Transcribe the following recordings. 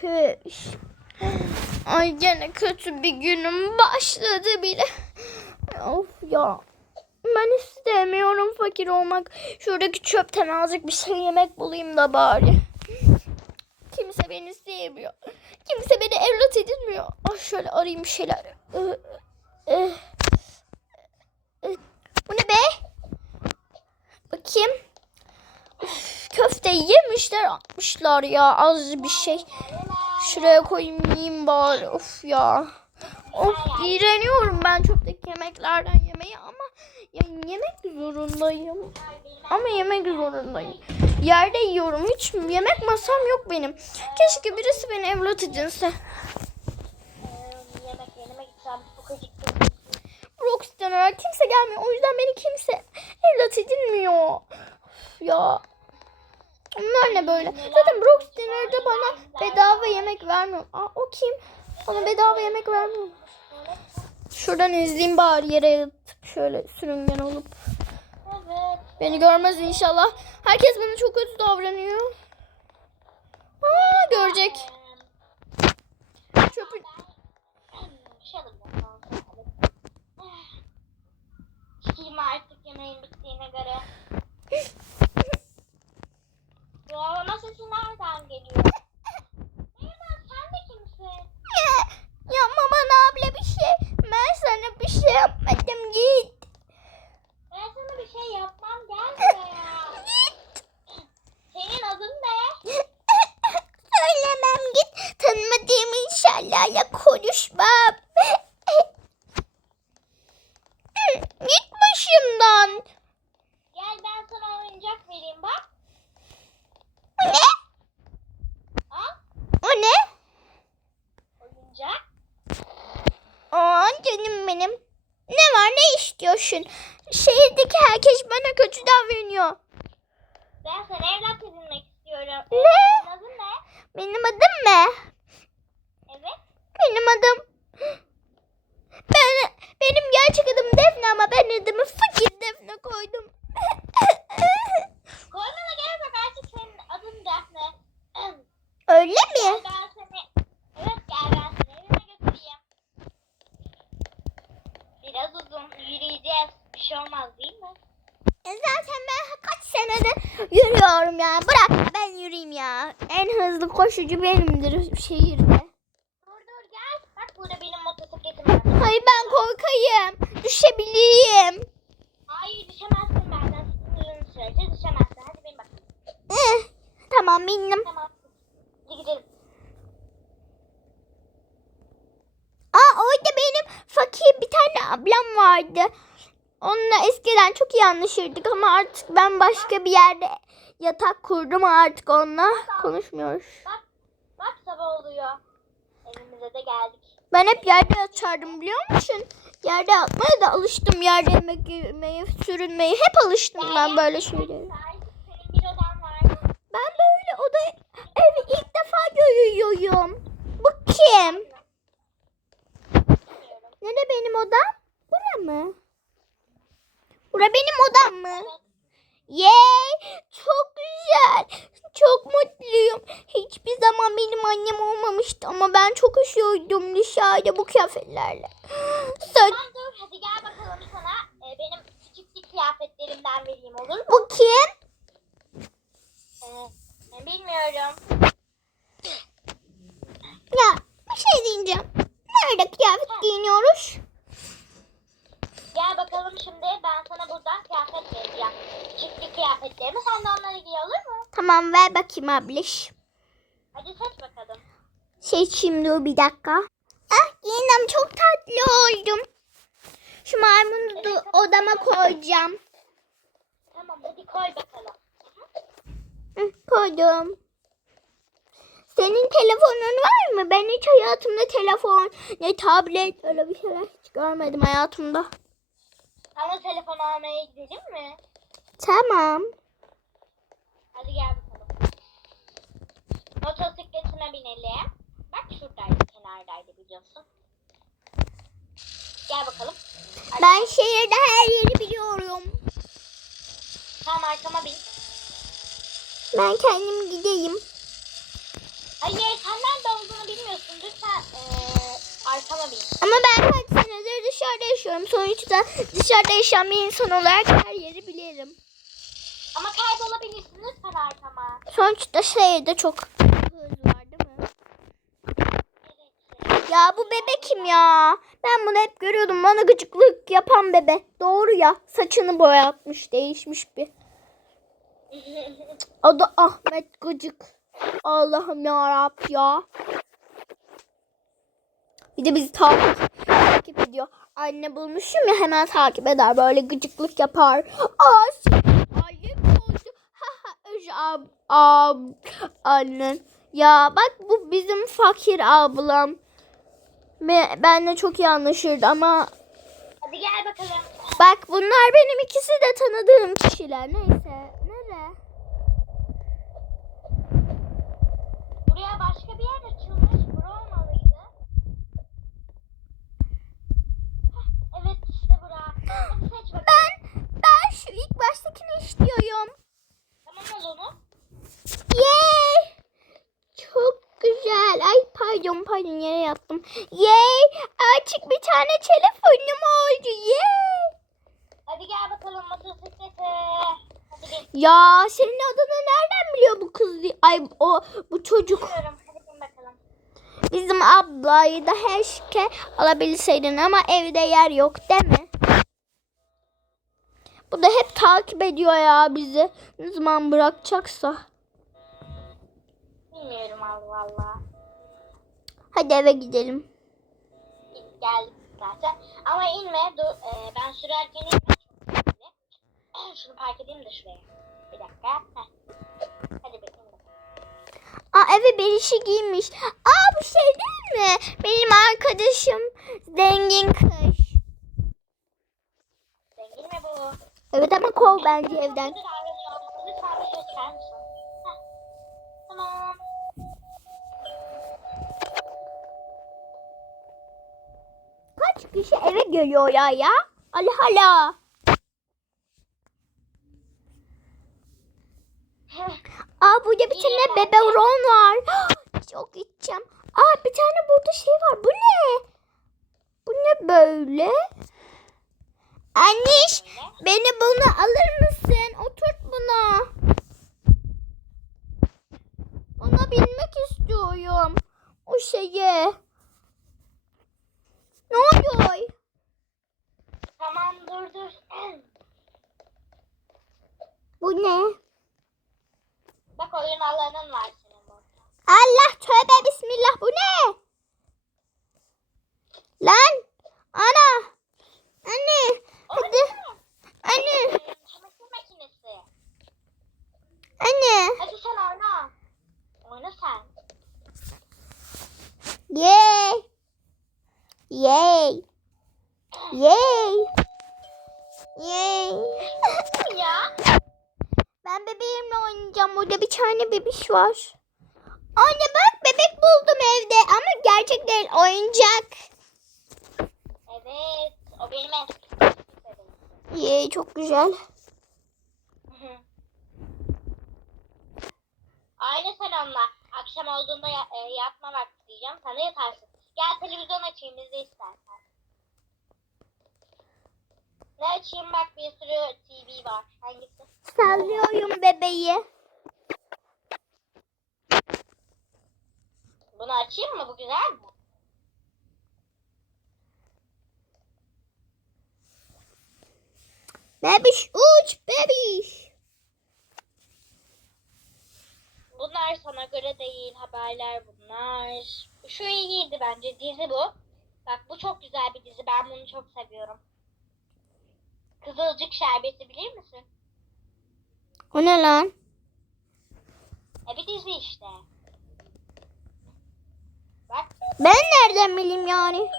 Püş. Ay gene kötü bir günüm başladı bile. Of ya. Ben istemiyorum fakir olmak. Şuradaki çöpten azıcık bir şey yemek bulayım da bari. Kimse beni sevmiyor. Kimse beni evlat edinmiyor. Ah şöyle arayayım bir şeyler. Bu ne be? Bakayım. Üf, köfte yemişler atmışlar ya az bir şey. Şuraya koyayım yiyeyim bari. Of ya. Of iğreniyorum ben çöpteki yemeklerden yemeği ama ya yemek zorundayım. Ama yemek zorundayım. Yerde yiyorum. Hiç yemek masam yok benim. Keşke birisi beni evlat edinse. Roxy'den öyle kimse gelmiyor. O yüzden beni kimse evlat edinmiyor. Of ya. Onlar ne böyle? Zaten Roxy'den orada bana bedava yemek vermiyor. Aa, o kim? Bana bedava yemek vermiyor. Şuradan izleyeyim bari yere yatıp şöyle sürüngen olup. Beni görmez inşallah. Herkes bana çok kötü davranıyor. Aa görecek. Çöpün... Şey alacağım ben sana. Çıkayım artık yemeğin bittiğine göre. Bu havama sesi nereden geliyor? Merhaba sen de kimsin? Yapma bana abla bir şey. Ben sana bir şey yapmadım git. Ben sana bir şey yapmam gel buraya. Senin adın ne? Söylemem git. Tanımadığım inşallahla konuşmam. git başımdan. Gel ben sana oyuncak vereyim bak. O ne? Al O ne? oyuncak. Aa canım benim. Ne var ne istiyorsun? Şehirdeki herkes bana kötü davranıyor. Ben sana evlat edinmek istiyorum. Ne? Senin adın ne? Benim adım ne? Evet. Benim adım... Ben, benim gerçek adım Defne ama ben adımı fakir Defne koydum. Koymana gerek yok artık senin adın Defne. Öyle mi? ben seni... Evet gel ben seni evine götüreyim. Biraz uzun yürüyeceğiz. Bir şey olmaz değil mi? E Zaten ben kaç senedir yürüyorum ya. Bırak ben yürüyeyim ya. En hızlı koşucu benimdir şehirde. Dur dur gel. Bak burada benim motosikletim var. Hayır ben korkayım. Düşebileyim. Hayır düşemezsin benden. Sıkıldığın sürece düşemezsin. Hadi bin bakalım. Eh, tamam bindim. Tamam. Hadi gidelim. Aa orada benim fakir bir tane ablam vardı. Onunla eskiden çok iyi anlaşırdık ama artık ben başka bir yerde yatak kurdum artık onunla konuşmuyoruz. Bak. Bak sabah oluyor. Evimize de geldik. Ben hep yerde yatardım biliyor musun? Yerde yatmaya da alıştım. Yerde yemek yemeye, sürünmeye hep alıştım ben böyle şeylere. Ben böyle oda evi ilk defa görüyorum. Bu kim? Nere benim odam? Bura mı? Bura benim odam mı? Yay! Çok güzel. Çok mutluyum. Hiçbir zaman benim annem olmamıştı ama ben çok üşüyordum dışarıda bu kıyafetlerle. Sen, Tamam dur hadi gel bakalım sana. Ee, benim küçüklük kıyafetlerimden vereyim olur mu? bu kim? Ee, bilmiyorum. Ya bir şey diyeceğim. Nerede kıyafet giyiniyoruz? Bakalım şimdi ben sana buradan kıyafet vereceğim. Küçüklük kıyafetlerimi sen de onları giy olur mu? Tamam ver bakayım abliş. Hadi seç bakalım. Seçeyim dur bir dakika. Ah yinem çok tatlı oldum. Şu maymunu da odama koyacağım. Tamam hadi koy bakalım. Hı, koydum. Senin telefonun var mı? Ben hiç hayatımda telefon, ne tablet öyle bir şeyler hiç görmedim hayatımda. Sana telefon almaya gidelim mi? Tamam. Hadi gel bakalım. Motosikletine binelim. Bak şuradaydı kenardaydı biliyorsun. Gel bakalım. Hadi. Ben şehirde her yeri biliyorum. Tamam arkama bin. Ben kendim gideyim. Hayır sen nerede olduğunu bilmiyorsun. Lütfen eee bin. Ama ben kaç senedir dışarıda yaşıyorum. Sonuçta dışarıda yaşayan bir insan olarak her yeri bilirim. Ama kaybolabilirsin lütfen arkama. Sonuçta şehirde çok hız var değil mi? Evet. Ya bu bebek kim ya? Ben bunu hep görüyordum. Bana gıcıklık yapan bebe. Doğru ya. Saçını boyatmış. Değişmiş bir. Adı Ahmet Gıcık. Allah'ım ya ya. Bir de bizi takip, takip ediyor. Anne bulmuşum ya hemen takip eder. Böyle gıcıklık yapar. Şey, ayıp oldu. Ha ha ab, ab, annen. Ya bak bu bizim fakir ablam. Benle çok iyi anlaşırdı ama Hadi gel bakalım. bak bunlar benim ikisi de tanıdığım kişiler. Neyse. Nere? Buraya başka bir yer açılmış. Bura olmalıydı. Heh, Evet işte bura. Hadi seç bakalım. Ben ben şu ilk baştakini istiyorum. Tamam al onu. Yay! Çok güzel. Ay pardon pardon yere yattım. Yay! Artık bir tane telefonum oldu. Yay! Hadi gel bakalım motosiklete. Hadi bin. Ya senin adını nereden biliyor bu kız? Ay o bu çocuk. Bilmiyorum. Hadi bin bakalım. Bizim ablayı da keşke alabilseydin ama evde yer yok değil mi? Bu da hep takip ediyor ya bizi. Ne zaman bırakacaksa. Bilmiyorum Allah Allah. Hadi eve gidelim. Geldik zaten. Ama inme. Dur, e, ben sürerken inme. Şunu park edeyim de şuraya. Bir dakika. Heh. Hadi bakayım. Aa eve bir işi giymiş. Aa bu şey değil mi? Benim arkadaşım zengin kız. Zengin mi bu? Evet ama kov bence evden. Kaç kişi eve geliyor ya ya? Allah Allah. Aa burada bir tane bebe ron var. Çok gideceğim. Aa bir tane burada şey var. Bu ne? Bu ne böyle? Anniş beni bunu alır mısın? Oturt buna. Ona binmek istiyorum. O şeye. Ne oluyor? Tamam dur dur. Bu ne? Bak oyun alanın var senin burada. Allah tövbe bismillah bu ne? Lan ana anne hadi anne Ee, Çamaşır makinesi. anne Hadi sen oyna. Oyna sen. yay yay yay yay ya. ben bebeğimle oynayacağım burada bir tane bebiş var anne bak bebek buldum evde ama gerçek değil oyuncak Evet. O benim eski bebeğim. yay çok güzel Aynı sen onunla. Akşam olduğunda ya, e, yatma vakti diyeceğim. Sen de yatarsın. Gel televizyon açayım izle istersen. Ne açayım bak bir sürü TV var. Hangisi? sallıyorum bebeği Bunu açayım mı? Bu güzel mi? bebiş uç bebiş Bunlar sana göre değil. Haberler bunlar. Şu iyiydi bence. Dizi bu. Bak bu çok güzel bir dizi. Ben bunu çok seviyorum. Kızılcık Şerbeti bilir misin? O ne lan? E bir dizi işte. Bak. Ben nereden bileyim yani?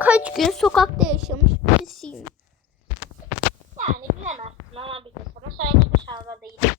Kaç gün sokakta yaşamış birisiyim. Yani bilemezsin ama bir de sana söylemiş halde değil.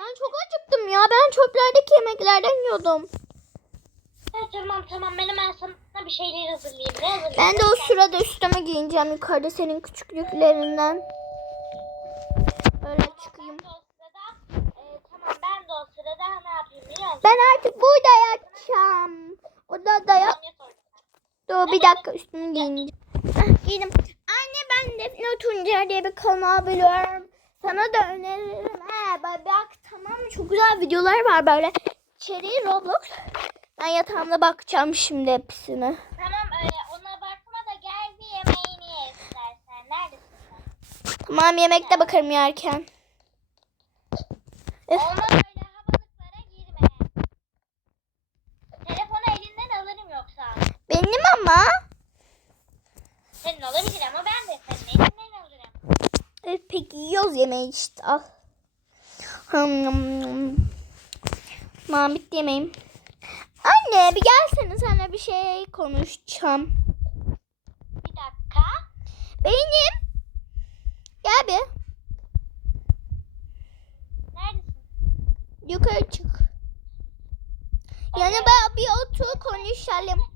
Ben çok acıktım ya. Ben çöplerdeki yemeklerden yiyordum. Ha, tamam tamam ben hemen sana bir şeyler hazırlayayım. Ne hazırlayayım? Ben de o sırada üstüme giyineceğim yukarıda senin küçüklüklerinden. Öyle çıkayım. Ben e, artık burada yatacağım. Odada yat. Dur bir dakika üstümü giyineceğim. Ah, giydim. Anne ben Defne Tuncer diye bir kanal biliyorum. Sana da öneririm. He, bak? Çok güzel videolar var böyle. İçeriği Roblox. Ben yatağımda bakacağım şimdi hepsine. Tamam e, ona bakma da gel bir yemeğini ye istersen. Neredesin sen? Tamam yemekte bakarım yerken. Öf. Olmaz öyle havalıklara girme. Telefonu elinden alırım yoksa. Benim ama. Senin olabilir ama ben de senin elinden alırım. Evet, peki yiyoruz yemeği işte al. Tamam bitti yemeğim. Anne bir gelsene sana bir şey konuşacağım. Bir dakika. Benim. Gel bir. Neredesin? Yukarı çık. Yani ben bir otur konuşalım.